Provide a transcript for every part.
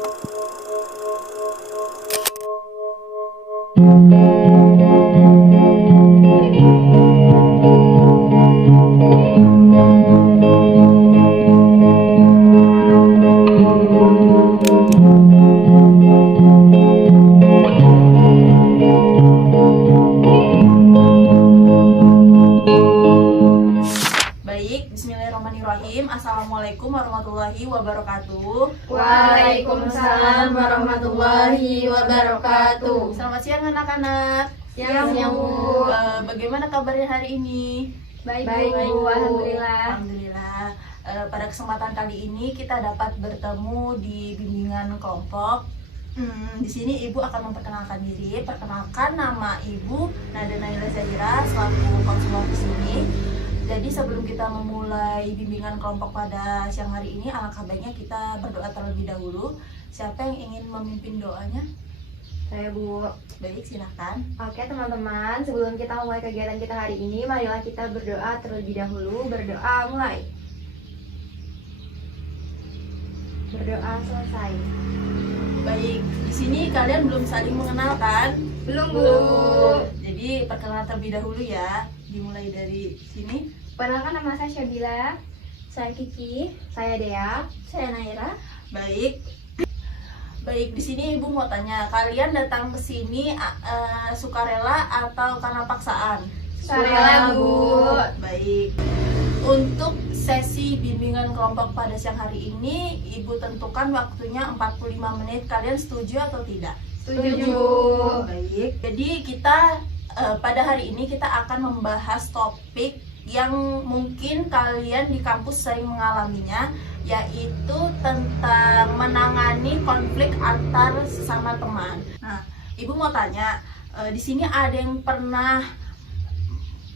Baik, bismillahirrahmanirrahim. Assalamualaikum warahmatullahi wabarakatuh. Waalaikumsalam warahmatullahi wabarakatuh. Selamat siang anak-anak. Siang, Bu. Bagaimana kabarnya hari ini? Baik, Bu. Alhamdulillah. Alhamdulillah. Pada kesempatan kali ini kita dapat bertemu di bimbingan kelompok. Di sini Ibu akan memperkenalkan diri. Perkenalkan, nama Ibu Nada Naila Zahira selaku konselor di sini. Jadi sebelum kita memulai bimbingan kelompok pada siang hari ini, alangkah baiknya kita berdoa terlebih dahulu. Siapa yang ingin memimpin doanya? Saya, Bu. Baik, silakan. Oke, teman-teman, sebelum kita mulai kegiatan kita hari ini, marilah kita berdoa terlebih dahulu. Berdoa mulai. Berdoa selesai. Baik, di sini kalian belum saling mengenalkan? Belum, Bu. Jadi perkenalan terlebih dahulu ya. Dimulai dari sini. Perkenalkan, nama saya Syabila. Saya Kiki. Saya Dea. Saya Naira. Baik. Baik, di sini Ibu mau tanya, kalian datang ke sini sukarela atau karena paksaan? Sukarela, Bu. Baik. Untuk sesi bimbingan kelompok pada siang hari ini, Ibu tentukan waktunya 45 menit. Kalian setuju atau tidak? Setuju. Baik. Jadi kita pada hari ini kita akan membahas topik yang mungkin kalian di kampus sering mengalaminya, yaitu tentang menangani konflik antar sesama teman. Nah, Ibu mau tanya, di sini ada yang pernah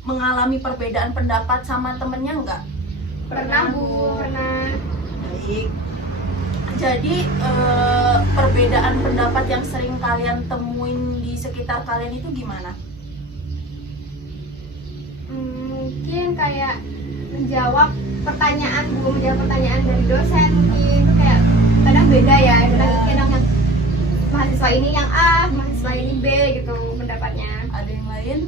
mengalami perbedaan pendapat sama temennya enggak? Pernah, Bu. Pernah. Baik. Jadi perbedaan pendapat yang sering kalian temuin di sekitar kalian itu gimana? Mungkin kayak menjawab pertanyaan, Bu, menjawab pertanyaan dari dosen mungkin itu kayak kadang beda ya. Kadang yang mahasiswa ini yang A, mahasiswa ini B gitu pendapatnya. Ada yang lain?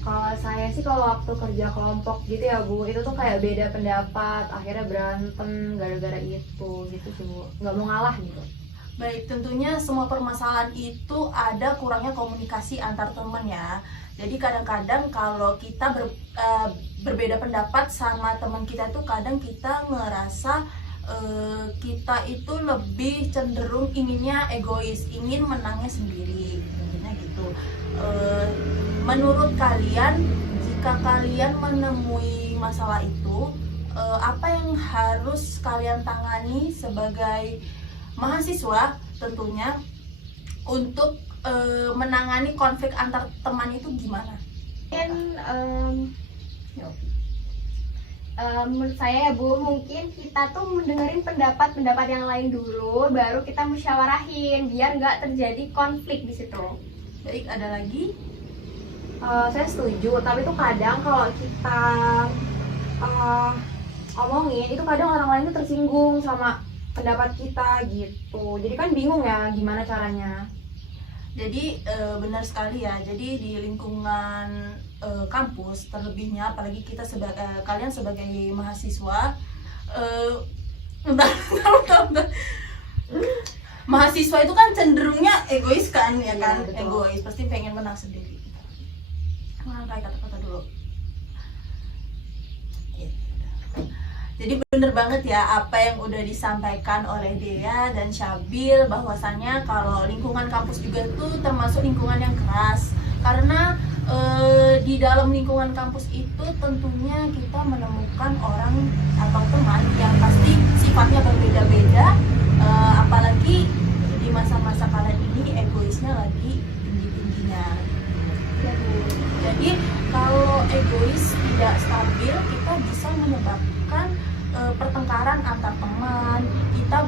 Kalau saya sih kalau waktu kerja kelompok gitu ya, Bu, itu tuh kayak beda pendapat, akhirnya berantem gara-gara itu gitu sih, Bu. Nggak mau ngalah gitu. Baik, tentunya semua permasalahan itu ada kurangnya komunikasi antar teman ya. Jadi kadang-kadang kalau kita berbeda pendapat sama teman kita tuh kadang kita ngerasa kita itu lebih cenderung inginnya egois, ingin menangnya sendiri, intinya gitu. Menurut kalian, jika kalian menemui masalah itu, apa yang harus kalian tangani sebagai mahasiswa tentunya untuk menangani konflik antar teman itu gimana? Mungkin menurut saya ya, Bu, mungkin kita tuh mendengarin pendapat yang lain dulu, baru kita musyawarahin biar nggak terjadi konflik di situ. Baik, ada lagi? Saya setuju, tapi tuh kadang kalau kita omongin itu kadang orang lain tuh tersinggung sama pendapat kita gitu. Jadi kan bingung ya gimana caranya. Jadi benar sekali ya. Jadi di lingkungan kampus terlebihnya, apalagi kita kalian sebagai mahasiswa, mahasiswa itu kan cenderungnya egois kan, ya kan? Iya, Egois, pasti pengen menang sendiri. Kayak kata-kata dulu. Jadi bener banget ya apa yang udah disampaikan oleh Dea dan Syabil, bahwasannya kalau lingkungan kampus juga tuh termasuk lingkungan yang keras. Karena di dalam lingkungan kampus itu tentunya kita menemukan orang atau teman yang pasti sifatnya berbeda-beda, apalagi di masa-masa kalian ini egoisnya lagi tinggi-tingginya. Jadi kalau egois tidak stabil, kita bisa menyebabkan pertengkaran antar teman. Kita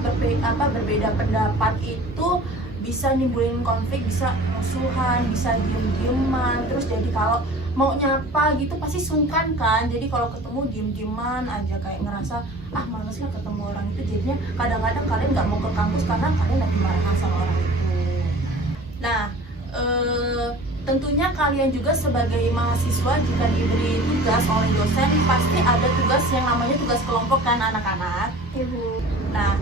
berbeda pendapat itu bisa nimbulin konflik, bisa musuhan, bisa diem-dieman. Terus jadi kalau mau nyapa gitu pasti sungkan kan. Jadi kalau ketemu diem-dieman aja, kayak ngerasa ah males lah ketemu orang itu, jadinya kadang-kadang kalian nggak mau ke kampus karena kalian lagi marah sama orang itu. Nah, tentunya kalian juga sebagai mahasiswa jika diberi tugas oleh dosen pasti ada tugas yang namanya tugas kelompok kan anak-anak. Ibu. Nah,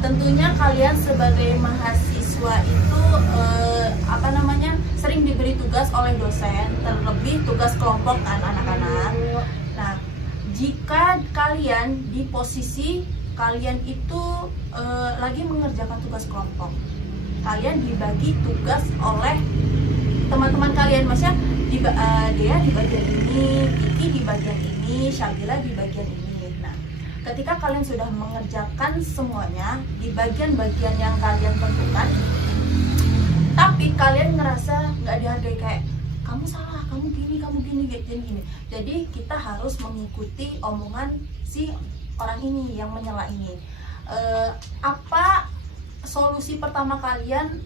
tentunya kalian sebagai mahasiswa itu sering diberi tugas oleh dosen, terlebih tugas kelompok kan anak-anak. Nah, jika kalian di posisi kalian itu lagi mengerjakan tugas kelompok, kalian dibagi tugas oleh teman-teman kalian, maksudnya Dea di bagian ini, Kiki di bagian ini, Syabila di bagian ini. Nah, ketika kalian sudah mengerjakan semuanya di bagian-bagian yang kalian tentukan, tapi kalian ngerasa nggak dihargai, kayak kamu salah, kamu gini. Jadi kita harus mengikuti omongan si orang ini yang menyela ini. Apa solusi pertama kalian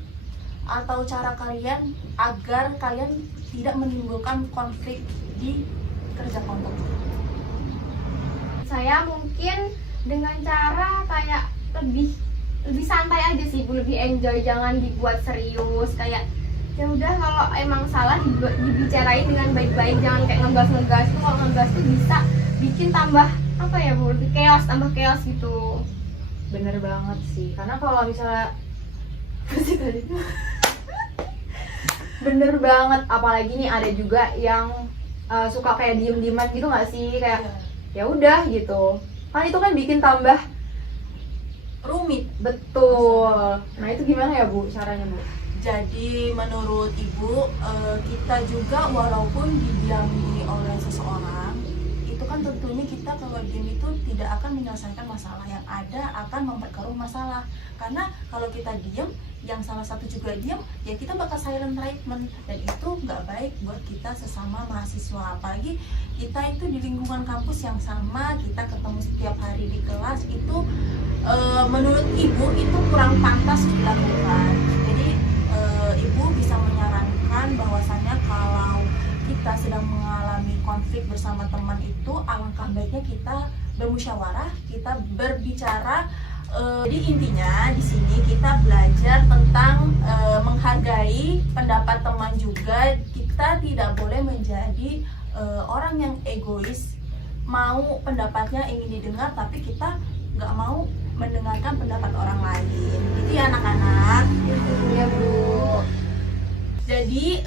atau cara kalian agar kalian tidak menimbulkan konflik di kerja kelompok? Saya mungkin dengan cara kayak lebih santai aja sih Bu, lebih enjoy, jangan dibuat serius. Kayak ya udah, kalau emang salah dibicarain dengan baik-baik, jangan kayak ngegas tuh. Kalau ngegas tuh bisa bikin tambah apa ya Bu, lebih tambah chaos gitu. Bener banget sih, karena kalau misalnya bener banget, apalagi nih ada juga yang suka kayak diem-dieman gitu nggak sih, kayak ya udah gitu kan, itu kan bikin tambah rumit. Betul. Nah itu gimana ya Bu caranya Bu? Jadi menurut Ibu, kita juga walaupun didiami oleh seseorang, itu kan tentunya kita kalau diam itu tidak akan menyelesaikan masalah, yang ada akan memperkeruh masalah. Karena kalau kita diam, yang salah satu juga diam, ya kita bakal silent treatment, dan itu nggak baik buat kita sesama mahasiswa. Apalagi kita itu di lingkungan kampus yang sama, kita ketemu setiap hari di kelas, itu menurut Ibu itu kurang pantas dilakukan. Jadi Ibu bisa menyarankan bahwasannya kalau kita sedang mengalami konflik bersama teman itu, alangkah baiknya kita bermusyawarah, kita berbicara. Jadi intinya di sini kita belajar tentang menghargai pendapat teman juga. Kita tidak boleh menjadi orang yang egois, mau pendapatnya ingin didengar tapi kita nggak mau mendengarkan pendapat orang lain. Gitu ya anak-anak. Ya Bu. Jadi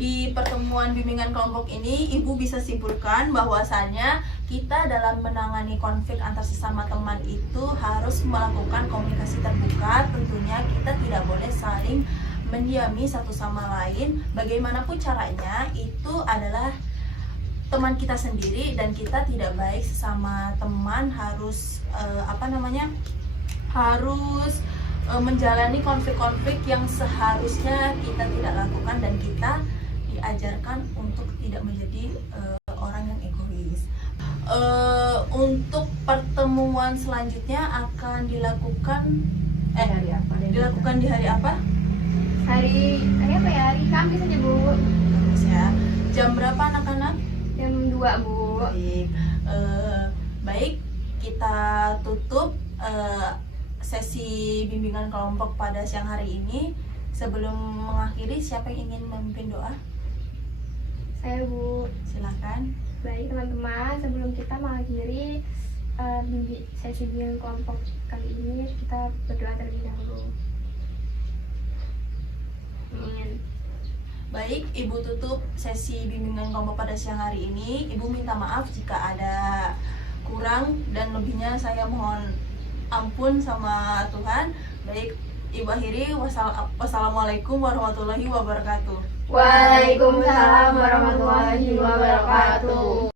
di pertemuan bimbingan kelompok ini Ibu bisa simpulkan bahwasannya kita dalam menangani konflik antar sesama teman itu harus melakukan komunikasi terbuka. Tentunya kita tidak boleh saling mendiami satu sama lain. Bagaimanapun caranya itu adalah teman kita sendiri, dan kita tidak baik sesama teman, harus harus menjalani konflik-konflik yang seharusnya kita tidak lakukan, dan kita diajarkan untuk tidak menjadi orang yang egois. Untuk pertemuan selanjutnya akan dilakukan Hari apa? dilakukan di hari apa? Hari apa ya? Hari Kamis aja Bu. Bagus ya. Jam berapa anak-anak? Jam 2 Bu. Baik. Baik, kita tutup sesi bimbingan kelompok pada siang hari ini. Sebelum mengakhiri, siapa yang ingin memimpin doa? Saya Bu. Silakan. Baik teman-teman, sebelum kita mengakhiri sesi bimbingan kelompok kali ini, kita berdoa terlebih dahulu. Amin. Baik, Ibu tutup sesi bimbingan kelompok pada siang hari ini. Ibu minta maaf jika ada kurang dan lebihnya, saya mohon ampun sama Tuhan. Baik, Ibu akhiri. Wassalamualaikum warahmatullahi wabarakatuh. Waalaikumsalam warahmatullahi wabarakatuh.